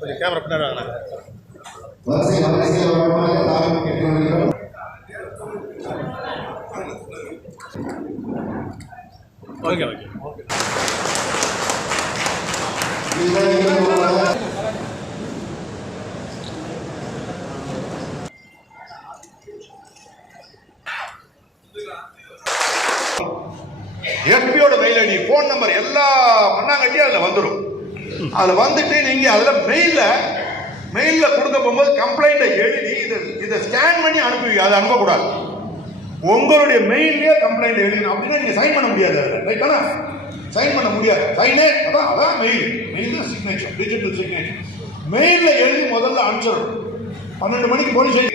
கொஞ்சம் கேமரா பின்னாடி வாங்க. Okay okay okay. எஸ்பியோட மெயில் ஐடி போன் நம்பர் எல்லா பண்ணாங்கட்டியும் அதில் வந்துடும். அதில் வந்துட்டு நீங்கள் அதில் மெயிலில் கொடுக்க போகும்போது கம்ப்ளைண்ட்டை எழுதி இதை ஸ்கேன் பண்ணி அனுப்புவீங்க. அதை அனுப்பக்கூடாது. உங்களுடைய மெயிலே கம்ப்ளைண்ட் எழுதணும். அப்படின்னா நீங்கள் சைன் பண்ண முடியாது. அதில் ரைட்டானா சைன் பண்ண முடியாது. சைனே அதான் மெயில் தான் சிக்னேச்சர், டிஜிட்டல் சிக்னேச்சர். மெயிலில் எழுதி முதல்ல அனுப்பிச்சிடும். 12 மணிக்கு போலீஸ்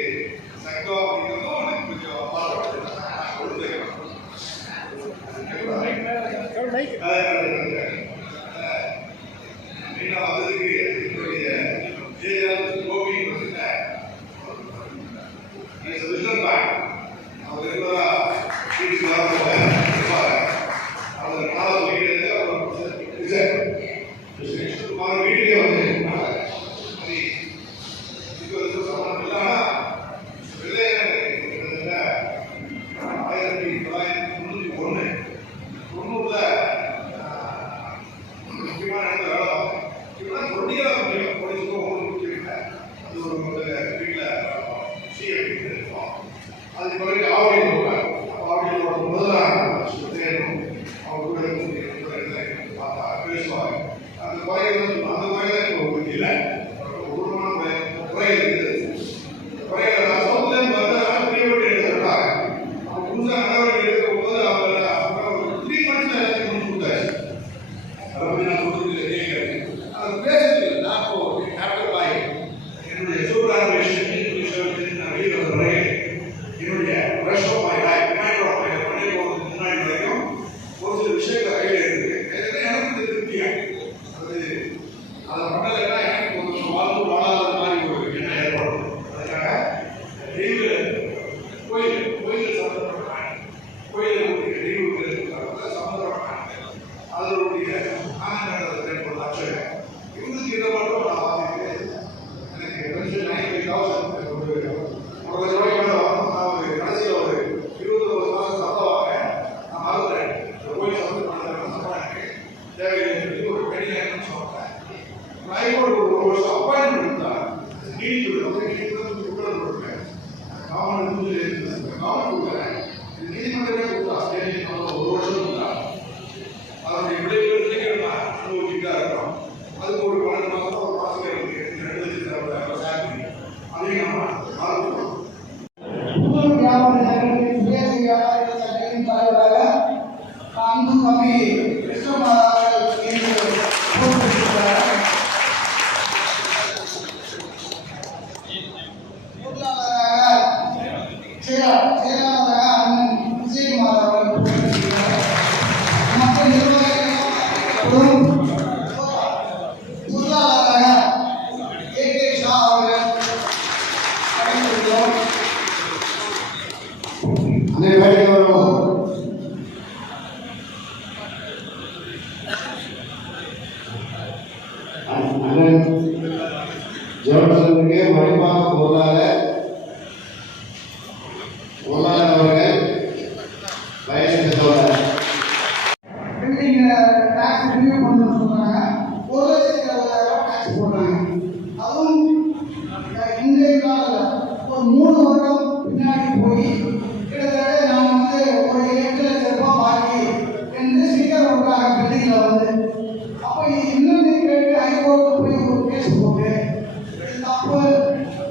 ஜோன்சனுக்கு மணிமாக பொருளாளர் அவர்கள் பயணித்தோட டாக்ஸ் ரினியூ பண்ணணும்னு சொல்றாங்க. 1,20,000 டாக்ஸ் போடுறாங்க. அதுவும் இன்றைய காலத்தில் ஒரு 3 வருடம் பின்னாடி போய் கிட்டத்தட்ட நான் வந்து ஒரு 8 லட்சம் ரூபாய் வாங்கி என்று ஸ்டிக்கர் விடுறாங்க பில்டிங்கில் வந்து. அப்போ இன்னும் கேட்டு ஹைகோர்ட்டு போய் ஒரு கேஸ் போட்டு தப்பு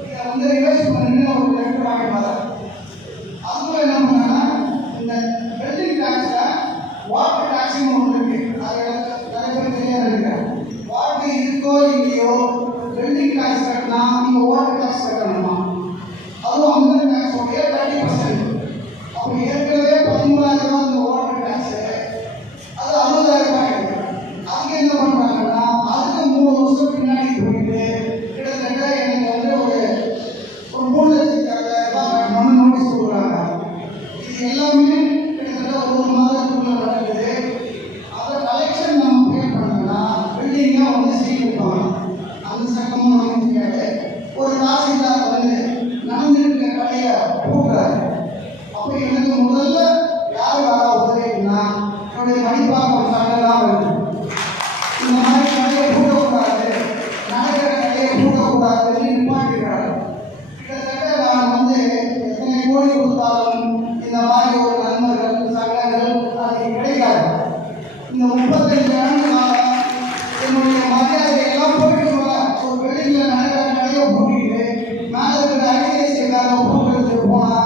இதை வந்து ரிவைஸ் பண்ணி ஒரு லெட்டர் வாங்கிப்பாரு. அதுவும் என்ன பண்ணாங்கன்னா இந்த பில்டிங் டாக்ஸில் வாட்டர் டாக்ஸ்னு ஒன்று இருக்கு. அது நிறைய பேர் தெரியாது இருக்கு. வாட்டர் இருக்கோ இல்லையோ பில்டிங் டாக்ஸ் கட்டினா நீங்கள் வாட்டர் டாக்ஸ் கட்டணுமா? அதுவும் அந்த டாக்ஸோடைய 30%. அப்போ ஏற்கனவே 13,000 அந்த வாட்டர் டாக்ஸு அது 60,000 ஆகிடுது. அதுக்கு என்ன பண்ணுறாங்கன்னா அதுக்கு 3 வருஷம் பின்னாடி போயிட்டு கிட்டத்தட்ட எனக்கு வந்து ஒரு 3,60,000 கட்டணும்னு நோட்டீஸ் கொடுக்குறாங்க. இது எல்லாமே கிட்டத்தட்ட ஒரு மாதத்துக்குள்ள நடக்குது. அதை கலெக்ஷன் நம்ம இந்த 35 ஆண்டுகளாக என்னுடைய மரியாதை எல்லாம் போயிட்டு வர ஒரு வெளியில் நிறைய போட்டிட்டு மேலே இருக்கிற ஐஏஎஸ்காக போட்டு போனா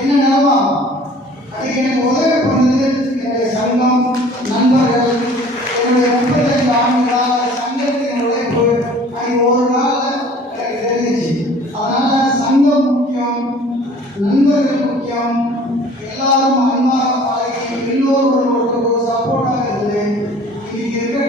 என்ன நிலவா? அதுக்கு எனக்கு உதவி பண்ணது என்னுடைய சங்கம், நண்பர்கள், என்னுடைய 35 ஆண்டுகளாக சங்கத்தின் உழைப்பு. அன்னைக்கு ஒரு நாள் எனக்கு தெரிஞ்சிச்சு. அதனால சங்கம் முக்கியம், நண்பர்கள் முக்கியம், எல்லாரும் அன்பாக பழகி எல்லோரும் ஒரு சப்போர்ட்டாக இருந்து இன்னைக்கு இருக்கிற